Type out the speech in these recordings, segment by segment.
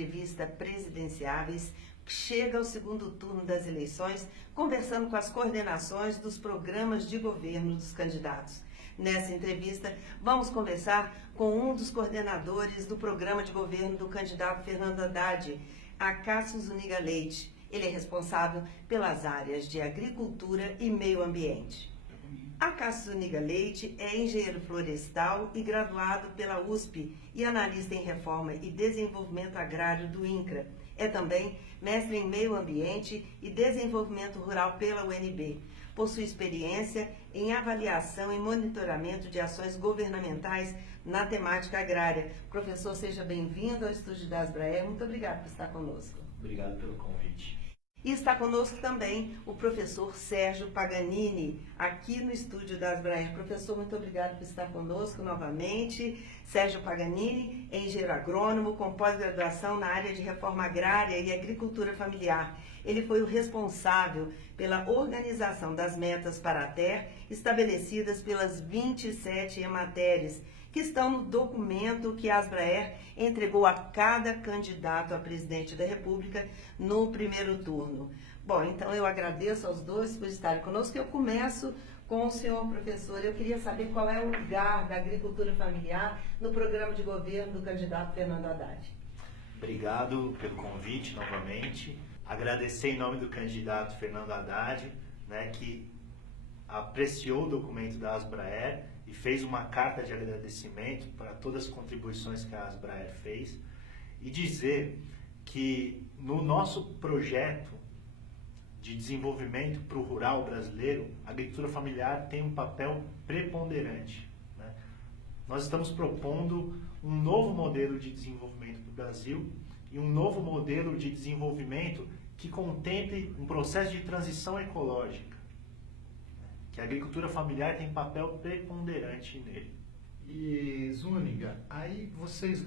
entrevista Presidenciáveis chega ao segundo turno das eleições, conversando com as coordenações dos programas de governo dos candidatos. Nessa entrevista, vamos conversar com um dos coordenadores do programa de governo do candidato Fernando Haddad, Acácio Zuniga Leite. Ele é responsável pelas áreas de agricultura e meio ambiente. Acácio Zuniga Leite é engenheiro florestal e graduado pela USP e analista em reforma e desenvolvimento agrário do INCRA. É também mestre em meio ambiente e desenvolvimento rural pela UNB. Possui experiência em avaliação e monitoramento de ações governamentais na temática agrária. Professor, seja bem-vindo ao estúdio da Asbraer. Muito obrigado por estar conosco. Obrigado pelo convite. E está conosco também o professor Sérgio Paganini, aqui no estúdio da Asbraer. Professor, muito obrigado por estar conosco novamente. Sérgio Paganini é engenheiro agrônomo com pós-graduação na área de reforma agrária e agricultura familiar. Ele foi o responsável pela organização das metas para a terra estabelecidas pelas 27 EMATERES, que estão no documento que a Asbraer entregou a cada candidato a presidente da República no primeiro turno. Bom, então eu agradeço aos dois por estarem conosco. Eu começo com o senhor professor. Eu queria saber qual é o lugar da agricultura familiar no programa de governo do candidato Fernando Haddad. Obrigado pelo convite novamente. Agradecer em nome do candidato Fernando Haddad, que apreciou o documento da Asbraer e fez uma carta de agradecimento para todas as contribuições que a Asbraer fez, e dizer que no nosso projeto de desenvolvimento para o rural brasileiro, a agricultura familiar tem um papel preponderante. Nós estamos propondo um novo modelo de desenvolvimento para o Brasil e um novo modelo de desenvolvimento que contemple um processo de transição ecológica, que a agricultura familiar tem papel preponderante nele. E Zuniga, aí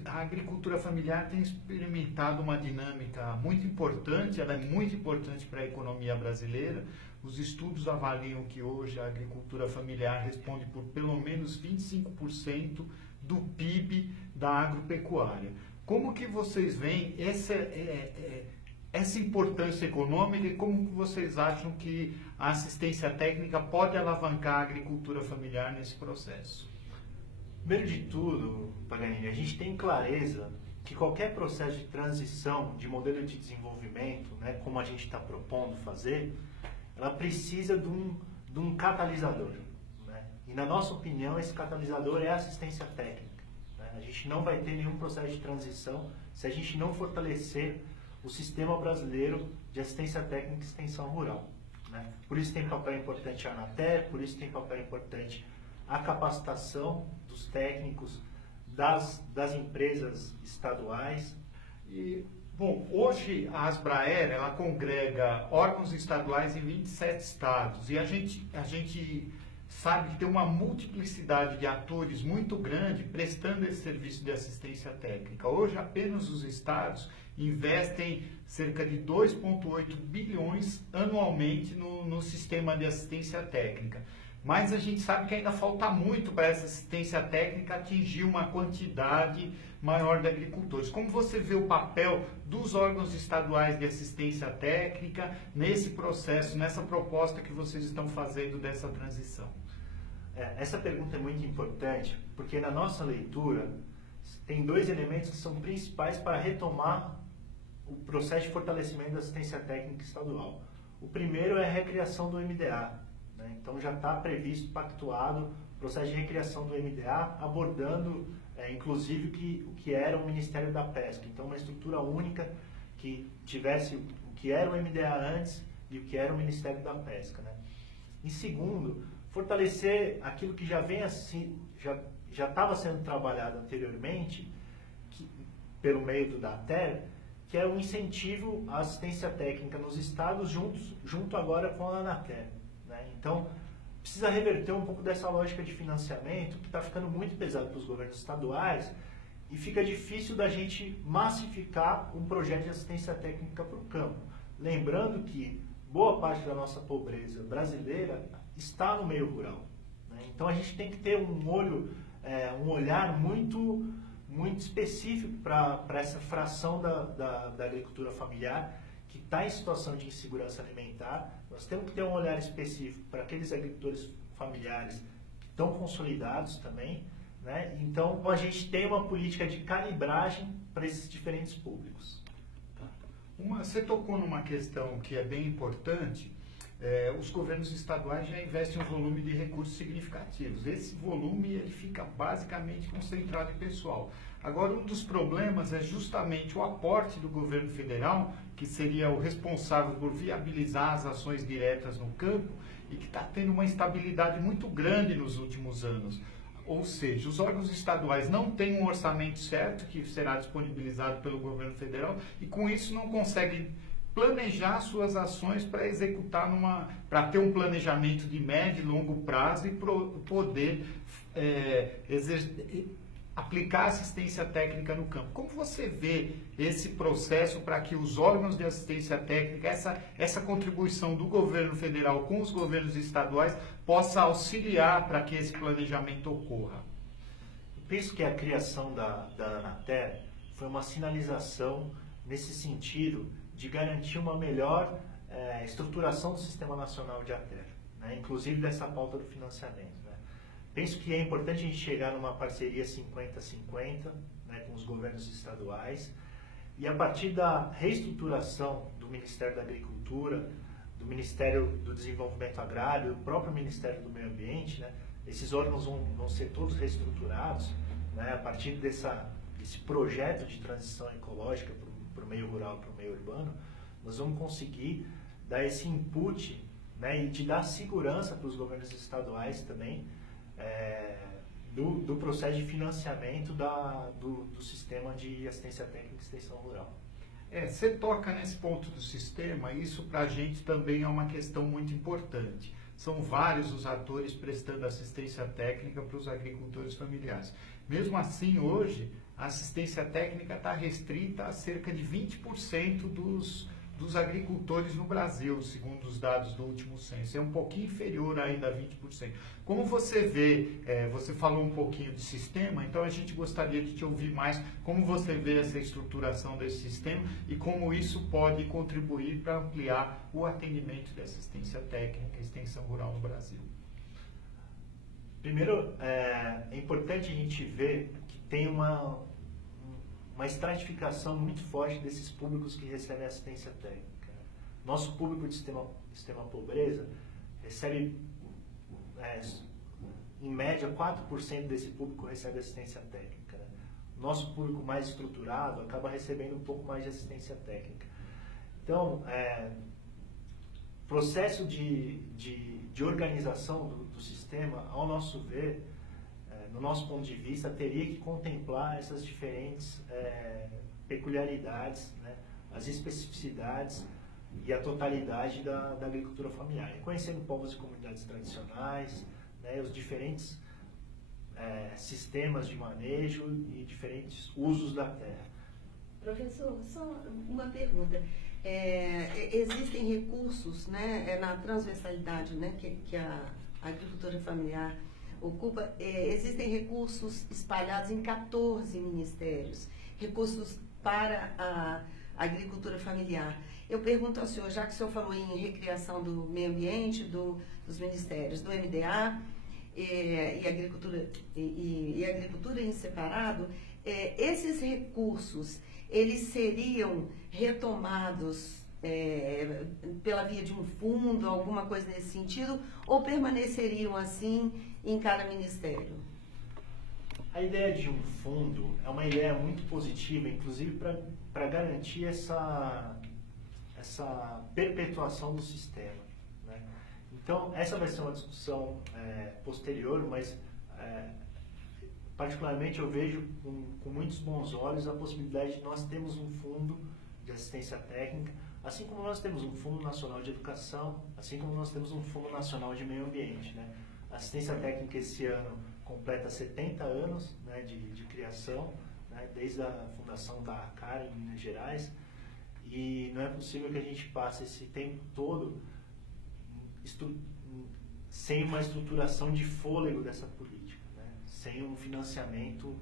a agricultura familiar tem experimentado uma dinâmica muito importante, ela é muito importante para a economia brasileira. Os estudos avaliam que hoje a agricultura familiar responde por pelo menos 25% do PIB da agropecuária. Como que vocês veem essa importância econômica e como vocês acham que a assistência técnica pode alavancar a agricultura familiar nesse processo? Primeiro de tudo, Paganini, a gente tem clareza que qualquer processo de transição de modelo de desenvolvimento, como a gente está propondo fazer, ela precisa de um catalisador. E na nossa opinião, esse catalisador é a assistência técnica. A gente não vai ter nenhum processo de transição se a gente não fortalecer o sistema brasileiro de assistência técnica e extensão rural. Por isso tem papel importante a ANATER, por isso tem papel importante a capacitação dos técnicos das empresas estaduais. E, bom, hoje a Asbraer, ela congrega órgãos estaduais em 27 estados e a gente sabe que tem uma multiplicidade de atores muito grande prestando esse serviço de assistência técnica. Hoje apenas os estados investem cerca de 2,8 bilhões anualmente no sistema de assistência técnica. Mas a gente sabe que ainda falta muito para essa assistência técnica atingir uma quantidade maior de agricultores. Como você vê o papel dos órgãos estaduais de assistência técnica nesse processo, nessa proposta que vocês estão fazendo dessa transição? Essa pergunta é muito importante, porque na nossa leitura tem dois elementos que são principais para retomar o processo de fortalecimento da assistência técnica estadual. O primeiro é a recriação do MDA. Então já está previsto, pactuado, o processo de recriação do MDA, abordando inclusive o que era o Ministério da Pesca. Então uma estrutura única que tivesse o que era o MDA antes e o que era o Ministério da Pesca. E segundo, fortalecer aquilo que já vem assim, já estava sendo trabalhado anteriormente, pelo meio do DATER, que é o incentivo à assistência técnica nos estados junto agora com a ANATER. Então, precisa reverter um pouco dessa lógica de financiamento que está ficando muito pesado para os governos estaduais e fica difícil da gente massificar um projeto de assistência técnica para o campo. Lembrando que boa parte da nossa pobreza brasileira está no meio rural. Então, a gente tem que ter um olhar muito muito específico para essa fração da agricultura familiar que está em situação de insegurança alimentar. Nós temos que ter um olhar específico para aqueles agricultores familiares que estão consolidados também, né? Então, a gente tem uma política de calibragem para esses diferentes públicos. Você tocou numa questão que é bem importante. Os governos estaduais já investem um volume de recursos significativos. Esse volume ele fica basicamente concentrado em pessoal. Agora, um dos problemas é justamente o aporte do governo federal, que seria o responsável por viabilizar as ações diretas no campo e que está tendo uma instabilidade muito grande nos últimos anos. Ou seja, os órgãos estaduais não têm um orçamento certo que será disponibilizado pelo governo federal e com isso não conseguem planejar suas ações para executar para ter um planejamento de médio e longo prazo e poder aplicar assistência técnica no campo. Como você vê esse processo para que os órgãos de assistência técnica, essa contribuição do governo federal com os governos estaduais possa auxiliar para que esse planejamento ocorra? Eu penso que a criação da Anater foi uma sinalização nesse sentido de garantir uma melhor estruturação do Sistema Nacional de ATER, né? Inclusive dessa pauta do financiamento, né? Penso que é importante a gente chegar numa parceria 50-50, né, com os governos estaduais e a partir da reestruturação do Ministério da Agricultura, do Ministério do Desenvolvimento Agrário, do próprio Ministério do Meio Ambiente, né, esses órgãos vão ser todos reestruturados, né, a partir desse projeto de transição ecológica para o meio rural, para o meio urbano, nós vamos conseguir dar esse input, né, e de dar segurança para os governos estaduais também do processo de financiamento do sistema de assistência técnica e extensão rural. Você toca nesse ponto do sistema, isso para a gente também é uma questão muito importante. São vários os atores prestando assistência técnica para os agricultores familiares. Mesmo assim, hoje, a assistência técnica está restrita a cerca de 20% dos agricultores no Brasil, segundo os dados do último censo. É um pouquinho inferior ainda a 20%. Como você vê, você falou um pouquinho de sistema, então a gente gostaria de te ouvir mais como você vê essa estruturação desse sistema e como isso pode contribuir para ampliar o atendimento de assistência técnica e extensão rural no Brasil. Primeiro, é importante a gente ver que tem uma estratificação muito forte desses públicos que recebem assistência técnica. Nosso público de sistema pobreza recebe, em média, 4% desse público recebe assistência técnica, né? Nosso público mais estruturado acaba recebendo um pouco mais de assistência técnica. Então, processo de organização do sistema, ao nosso ver, no nosso ponto de vista, teria que contemplar essas diferentes peculiaridades, né, as especificidades e a totalidade da agricultura familiar, reconhecendo povos e comunidades tradicionais, né, os diferentes sistemas de manejo e diferentes usos da terra. Professor, só uma pergunta. Existem recursos, né, na transversalidade, né, que a agricultura familiar ocupa, existem recursos espalhados em 14 ministérios, recursos para a agricultura familiar. Eu pergunto ao senhor, já que o senhor falou em recriação do meio ambiente, dos ministérios, do MDA e agricultura em separado, esses recursos, eles seriam retomados pela via de um fundo, alguma coisa nesse sentido, ou permaneceriam assim em cada ministério? A ideia de um fundo é uma ideia muito positiva, inclusive para garantir essa perpetuação do sistema, né? Então, essa vai ser uma discussão posterior, mas particularmente eu vejo com muitos bons olhos a possibilidade de nós termos um fundo de assistência técnica, assim como nós temos um Fundo Nacional de Educação, assim como nós temos um Fundo Nacional de Meio Ambiente, né? A assistência técnica esse ano completa 70 anos, né, de criação, né, desde a fundação da ACAR em Minas Gerais, e não é possível que a gente passe esse tempo todo sem uma estruturação de fôlego dessa política, né, sem um financiamento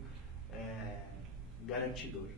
garantidor.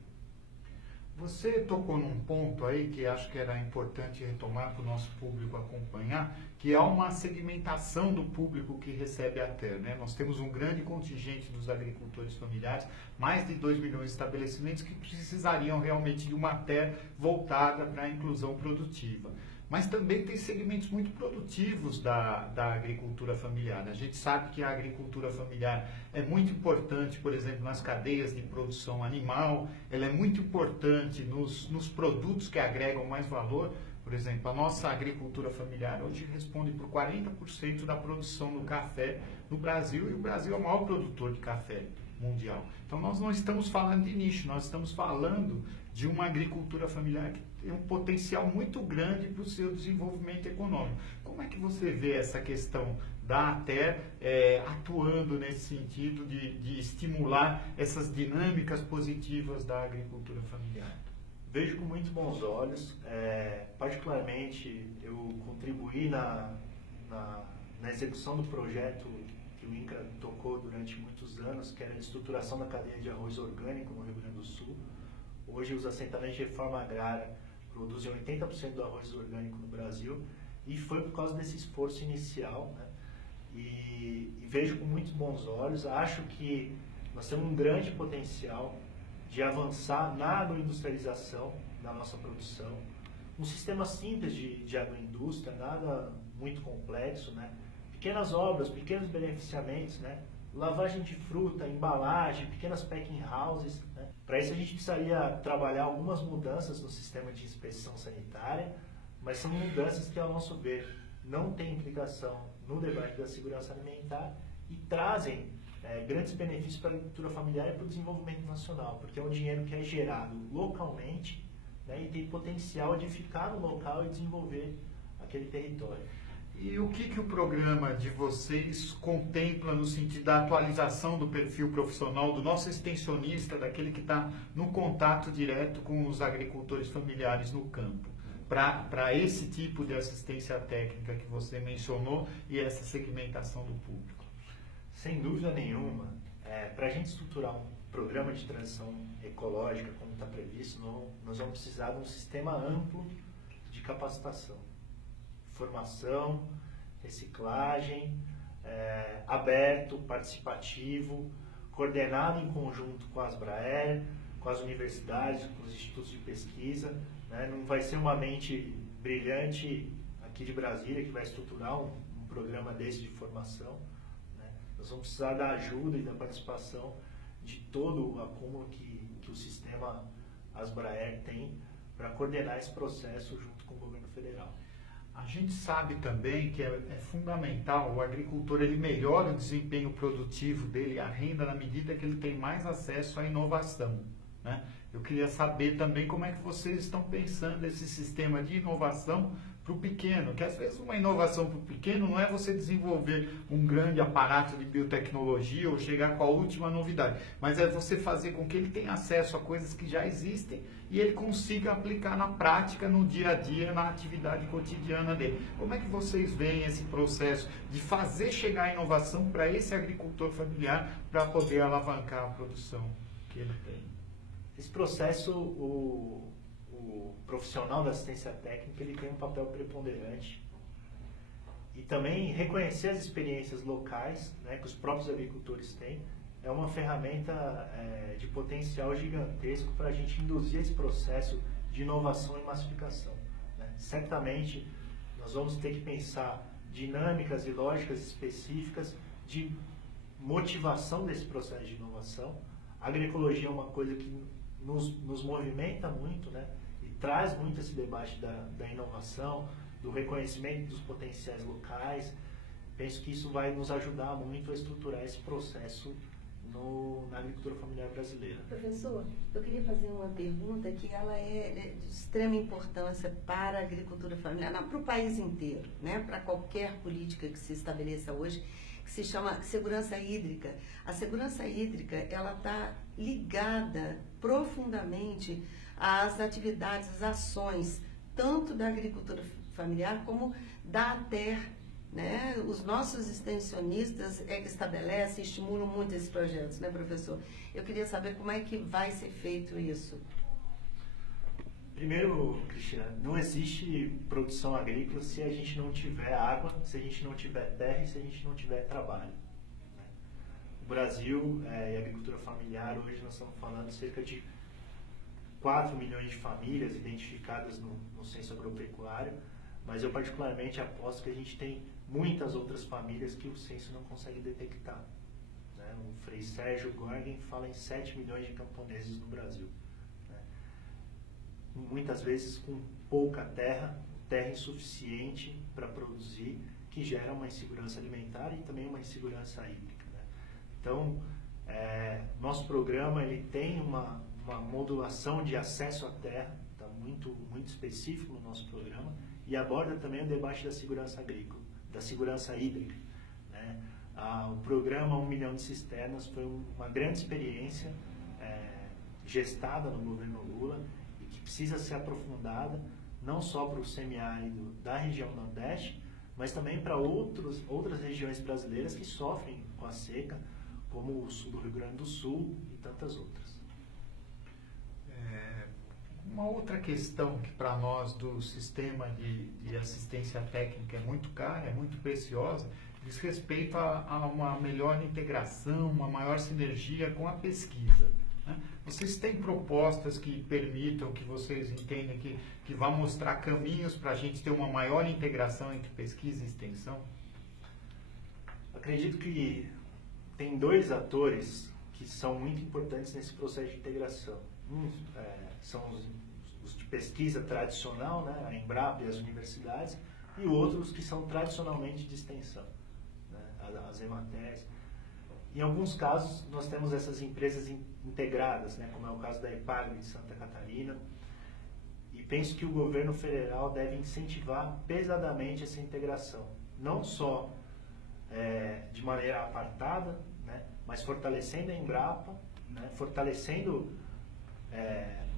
Você tocou num ponto aí que acho que era importante retomar para o nosso público acompanhar, que há uma segmentação do público que recebe a TER, né? Nós temos um grande contingente dos agricultores familiares, mais de 2 milhões de estabelecimentos que precisariam realmente de uma TER voltada para a inclusão produtiva. Mas também tem segmentos muito produtivos da agricultura familiar. A gente sabe que a agricultura familiar é muito importante, por exemplo, nas cadeias de produção animal, ela é muito importante nos produtos que agregam mais valor. Por exemplo, a nossa agricultura familiar hoje responde por 40% da produção do café no Brasil, e o Brasil é o maior produtor de café mundial. Então nós não estamos falando de nicho, nós estamos falando de uma agricultura familiar que tem um potencial muito grande para o seu desenvolvimento econômico. Como é que você vê essa questão da ATER atuando nesse sentido de estimular essas dinâmicas positivas da agricultura familiar? Vejo com muito bons olhos. Particularmente, eu contribuí na execução do projeto que o INCRA tocou durante muitos anos, que era a estruturação da cadeia de arroz orgânico no Rio Grande do Sul. Hoje, os assentamentos de reforma agrária produzem 80% do arroz orgânico no Brasil, e foi por causa desse esforço inicial, né? E vejo com muito bons olhos. Acho que nós temos um grande potencial de avançar na agroindustrialização da nossa produção. Um sistema simples de agroindústria, nada muito complexo, né? Pequenas obras, pequenos beneficiamentos, né? Lavagem de fruta, embalagem, pequenas packing houses, né? Para isso a gente precisaria trabalhar algumas mudanças no sistema de inspeção sanitária, mas são mudanças que, ao nosso ver, não têm implicação no debate da segurança alimentar e trazem grandes benefícios para a agricultura familiar e para o desenvolvimento nacional, porque é um dinheiro que é gerado localmente, né, e tem potencial de ficar no local e desenvolver aquele território. E o que o programa de vocês contempla no sentido da atualização do perfil profissional do nosso extensionista, daquele que está no contato direto com os agricultores familiares no campo, para esse tipo de assistência técnica que você mencionou e essa segmentação do público? Sem dúvida nenhuma, para a gente estruturar um programa de transição ecológica, como está previsto, nós vamos precisar de um sistema amplo de capacitação, formação, reciclagem, aberto, participativo, coordenado em conjunto com as Asbraer, com as universidades, com os institutos de pesquisa, né? Não vai ser uma mente brilhante aqui de Brasília que vai estruturar um programa desse de formação. Nós vamos precisar da ajuda e da participação de todo o acúmulo que o sistema Asbraer tem para coordenar esse processo junto com o governo federal. A gente sabe também que é fundamental, o agricultor ele melhora o desempenho produtivo dele, a renda, na medida que ele tem mais acesso à inovação, né? Eu queria saber também como é que vocês estão pensando esse sistema de inovação para o pequeno, que às vezes uma inovação para o pequeno não é você desenvolver um grande aparato de biotecnologia ou chegar com a última novidade, mas é você fazer com que ele tenha acesso a coisas que já existem e ele consiga aplicar na prática, no dia a dia, na atividade cotidiana dele. Como é que vocês veem esse processo de fazer chegar a inovação para esse agricultor familiar para poder alavancar a produção que ele tem? Esse processo, o profissional da assistência técnica, ele tem um papel preponderante, e também reconhecer as experiências locais, né, que os próprios agricultores têm, é uma ferramenta de potencial gigantesco para a gente induzir esse processo de inovação e massificação, né? Certamente nós vamos ter que pensar dinâmicas e lógicas específicas de motivação desse processo de inovação. A agroecologia é uma coisa que nos movimenta muito, né? E traz muito esse debate da inovação, do reconhecimento dos potenciais locais. Penso que isso vai nos ajudar muito a estruturar esse processo na agricultura familiar brasileira. Professor, eu queria fazer uma pergunta que ela é de extrema importância para a agricultura familiar, não, para o país inteiro, né? Para qualquer política que se estabeleça hoje, que se chama segurança hídrica. A segurança hídrica, ela está ligada profundamente às atividades, às ações, tanto da agricultura familiar como da ATER, né? Os nossos extensionistas é que estabelecem, estimulam muito esses projetos, né, professor? Eu queria saber como é que vai ser feito isso. Primeiro, Cristina, não existe produção agrícola se a gente não tiver água, se a gente não tiver terra e se a gente não tiver trabalho. Né? O Brasil e a agricultura familiar, hoje nós estamos falando de cerca de 4 milhões de famílias identificadas no censo agropecuário, mas eu particularmente aposto que a gente tem muitas outras famílias que o censo não consegue detectar. Né? O Frei Sérgio Gorgen fala em 7 milhões de camponeses no Brasil. Né? Muitas vezes com pouca terra, terra insuficiente para produzir, que gera uma insegurança alimentar e também uma insegurança hídrica. Né? Então, nosso programa ele tem uma modulação de acesso à terra, está muito específico no nosso programa, e aborda também o debate da segurança agrícola, da segurança hídrica. Né? O programa 1 milhão de cisternas foi uma grande experiência gestada no governo Lula e que precisa ser aprofundada, não só para o semiárido da região Nordeste, mas também para outras regiões brasileiras que sofrem com a seca, como o sul do Rio Grande do Sul e tantas outras. Uma outra questão que para nós do sistema de assistência técnica é muito cara, é muito preciosa, diz respeito a uma melhor integração, uma maior sinergia com a pesquisa. Né? Vocês têm propostas que permitam, que vocês entendem que vão mostrar caminhos para a gente ter uma maior integração entre pesquisa e extensão? Acredito que tem 2 atores que são muito importantes nesse processo de integração. São os de pesquisa tradicional, né, a Embrapa e as universidades, e outros que são tradicionalmente de extensão, né, as EMATERs. Em alguns casos, nós temos essas empresas integradas, né, como é o caso da EPAGRE de Santa Catarina, e penso que o governo federal deve incentivar pesadamente essa integração, não só de maneira apartada, né, mas fortalecendo a Embrapa, né, fortalecendo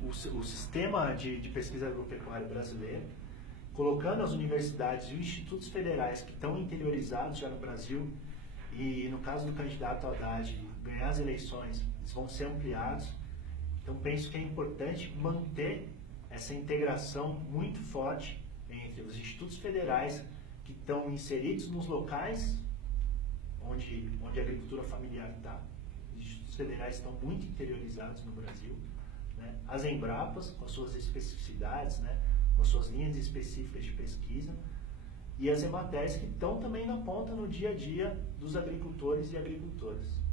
o sistema de pesquisa agropecuária brasileiro, colocando as universidades e os institutos federais que estão interiorizados já no Brasil, e no caso do candidato Haddad ganhar as eleições, eles vão ser ampliados. Então penso que é importante manter essa integração muito forte entre os institutos federais que estão inseridos nos locais onde a agricultura familiar está. Os institutos federais estão muito interiorizados no Brasil, né? As Embrapas, com as suas especificidades, né? Com as suas linhas específicas de pesquisa, e as EMATERs que estão também na ponta no dia a dia dos agricultores e agricultoras.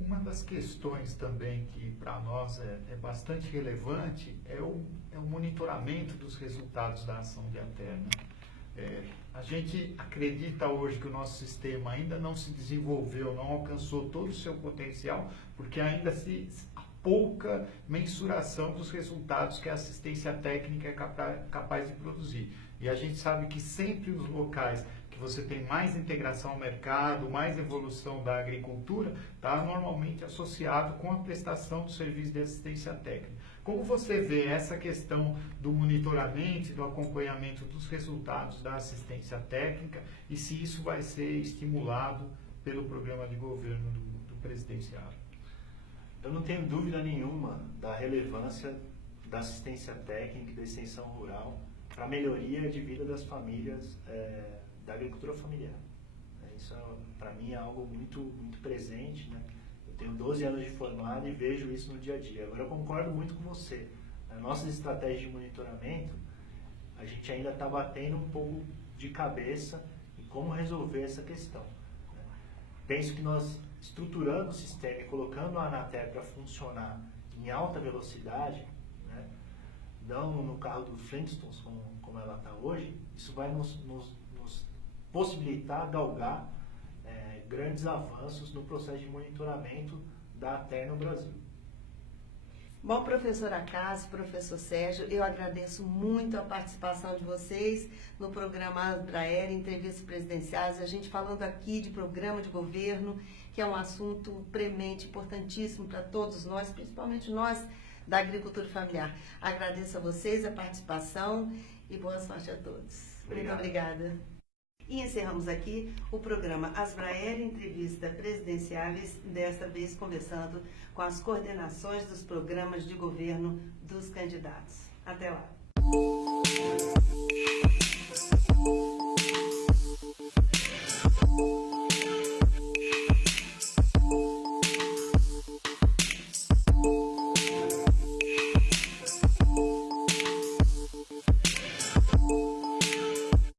Uma das questões também que para nós é bastante relevante é o monitoramento dos resultados da ação de ATER. A gente acredita hoje que o nosso sistema ainda não se desenvolveu, não alcançou todo o seu potencial, porque ainda há pouca mensuração dos resultados que a assistência técnica é capaz de produzir. E a gente sabe que sempre os locais que você tem mais integração ao mercado, mais evolução da agricultura, está normalmente associado com a prestação do serviço de assistência técnica. Como você vê essa questão do monitoramento e do acompanhamento dos resultados da assistência técnica e se isso vai ser estimulado pelo programa de governo do presidenciável? Eu não tenho dúvida nenhuma da relevância da assistência técnica e da extensão rural para a melhoria de vida das famílias da agricultura familiar. Isso, para mim, é algo muito presente, né? Eu tenho 12 anos de formado e vejo isso no dia a dia. Agora, eu concordo muito com você. Nas nossas estratégias de monitoramento, a gente ainda está batendo um pouco de cabeça em como resolver essa questão, né? Penso que nós, estruturando o sistema e colocando a Anatel para funcionar em alta velocidade, né? Não no carro do Flintstones como ela está hoje, isso vai nos possibilitar galgar grandes avanços no processo de monitoramento da ATER no Brasil. Bom, professor Acácio, professor Sérgio, eu agradeço muito a participação de vocês no programa Asbraer, Entrevistas Presidenciais, a gente falando aqui de programa de governo, que é um assunto premente, importantíssimo para todos nós, principalmente nós da agricultura familiar. Agradeço a vocês a participação e boa sorte a todos. Obrigado. Muito obrigada. E encerramos aqui o programa Asbraer Entrevista Presidenciáveis, desta vez conversando com as coordenações dos programas de governo dos candidatos. Até lá.